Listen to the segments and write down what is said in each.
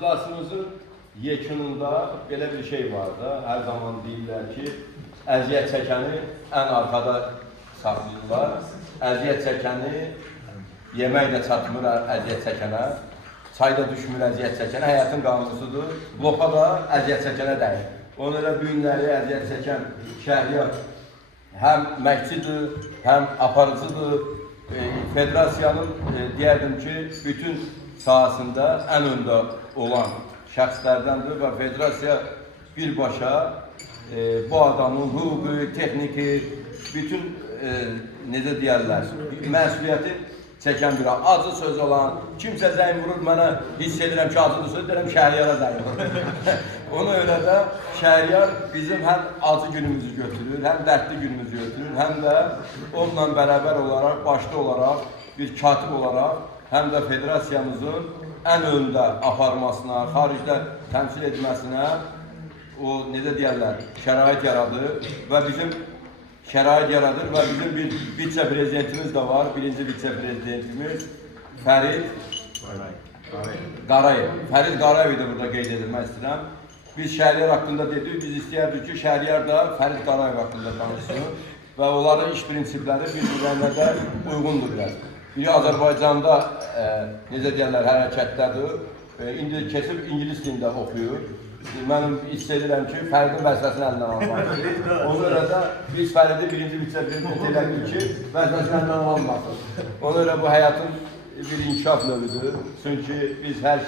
iclasımızın yekununda belə bir şey var da, hər zaman deyirlər ki, əziyyət çəkəni ən arkada saxlayırlar. Əziyyət çəkəni yemək də çatmır əziyyət çəkənə, çay da düşmür əziyyət çəkənə, həyatın qanunusudur. Lopa da əziyyət çəkənə dəyir. Ona görə bu günləri əziyyət çəkən Şəhriyar həm məhciddir, həm aparıcıdır. Federasiyanın deyərdim ki, bütün sahasında ən öndə olan şəxslərdəndir və federasiya birbaşa bu adamın hüquqi, texniki, bütün necə deyərlər, məsuliyyəti çəkən bir acı söz olan, kimsə zəng vurur mənə, hiss edirəm ki, acılı söz deyirəm, Şəhriyara zəng vurur. Ona görə də Şəhriyar bizim həm acı günümüzü götürür, həm dərdli günümüzü götürür, həm də onunla bərabər olaraq, başda olaraq, bir katib olaraq, həm də federasiyamızın ən öndə aparmasına, xaricdə təmsil etməsinə o, necə deyərlər, şərait yaradır və bizim bir vitse-prezidentimiz də var, birinci vitse-prezidentimiz Fərid Qarayev. Fərid Qarayevi də burada qeyd edilmək istəyirəm. Biz Şəhriyar haqqında dedik, biz istəyərdik ki, Şəhriyar da Fərid Qarayev haqqında danışsın və onların iş prinsipləri bir-birlərinə də uyğundur biraz. Biri Azərbaycanda, necə deyərlər, hərəkətdədir, indi keçib İngilis dilində oxuyur. Mən hiss edirəm ki, Fəridin vəzifəsini əlindən almalıyıq. Ona görə də biz Fəridi birinci vitse-prezident elədik ki, vəzifəsini əlindən almasın. Ona görə bu həyatın bir inkişaf növüdür. Çünki biz hər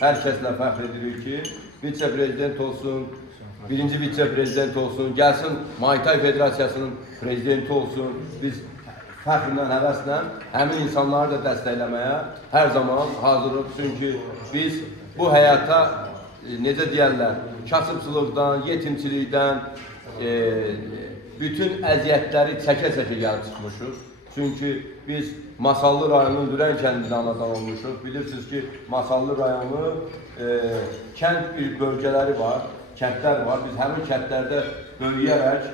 kəslə fəxr edirik ki, vitse-prezident olsun, birinci vitse-prezident olsun, gəlsin Muay Thai Federasiyasının prezidenti olsun. Biz fəxrlə, həvəslə həmin insanları da dəstəkləməyə hər zaman hazırıq. Çünki biz bu həyata necə deyərlər, kasıbçılıqdan, yetimçilikdən, bütün əziyyətləri çəkə-çəkə gəlib çıxmışıq. Çünki biz Masallı rayonunun Dürən kəndində anadan olmuşuq. Bilirsiniz ki, Masallı rayonu kənd bölgələri var, kəndlər var. Biz həmin kəndlərdə böyüyərək,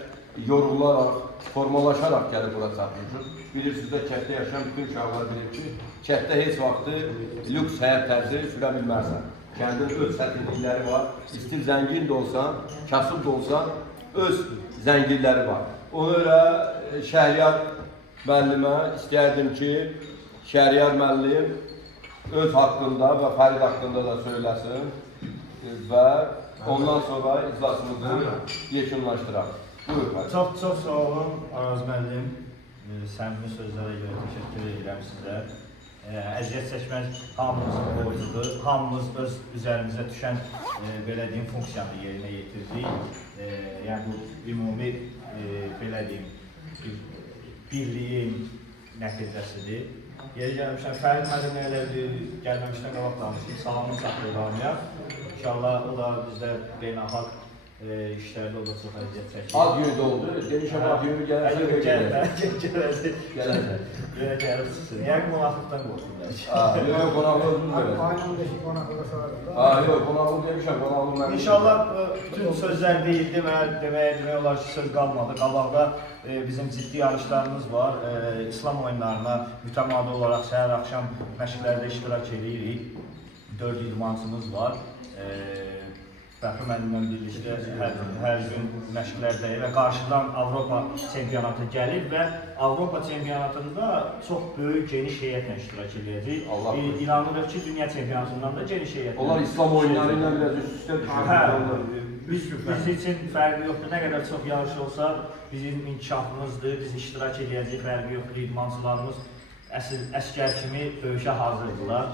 yorularaq, formalaşaraq gəlib bura çatmışıq. Bilirsiniz də, kənddə yaşayan bütün uşaqlar bilir ki, kənddə heç vaxtı lüks həyat tərzi sürə bilmərsən. Kəndin öz çətinlikləri var. İstir zəngin də olsan, kasıb da olsan, öz zənginləri var. Ona görə Şəhriyar müəllimə istəyərdim ki, Şəhriyar müəllim öz haqqında və Fərid haqqında da söyləsin və ondan sonra iclasımızı yekunlaşdıraq. Buyur Fərid. Çox sağ olun Araz müəllim. Səmimi sözlərə görə təşəkkür edirəm sizə. Əziyyət çəkmək hamımızın borcudur. Hamımız öz üzərimizə düşən belə deyim funksiyanı yerinə yetirdik. Yəni bu ümumi belə deyim birliyin nəticəsidir. Yeri gəlmişəm, Fərid müəllimə elə gəlməmişdən qabaq danışdım. Salamını çatdırmalıyam. İnşallah o da bizdə beynəlxalq işlərdə o da çox əziyyət çəkir. Ad günü oldu. Demişəm ad günü gələcək. Yenə gəlib çıxsın. Yəni qonaqlıqdan qorxurlar. Yox, qonaqlıq özümüz verək. Aynen 5 qonaqlığa sararıq. Yox, qonaqlıq demişəm, qonaqlıq mənim. İnşallah bütün sözlər deyildi və demək olar ki, söz qalmadı. Qabaqda bizim ciddi yarışlarımız var. İslam oyunlarına mütəmadi olaraq səhər-axşam məşqlərdə iştirak edirik. 4 idmançımız var. Fəxri müəllimlə birlikdə hər gün məşqlərdəyik və qarşıdan Avropa çempionatı gəlir və Avropa çempionatında çox böyük, geniş heyətlə iştirak edəcək. İnanırıq ki, dünya çempionatından da geniş heyətlə. Onlar İslam oyunları ilə biraz üst-üstə düşür. Biz üçün fərqi yoxdur. Nə qədər çox yarış olsa, bizim inkişafımızdır, biz iştirak edəcəyik, fərqi yoxdur. İdmançılarımız əsgər kimi döyüşə hazırdılar.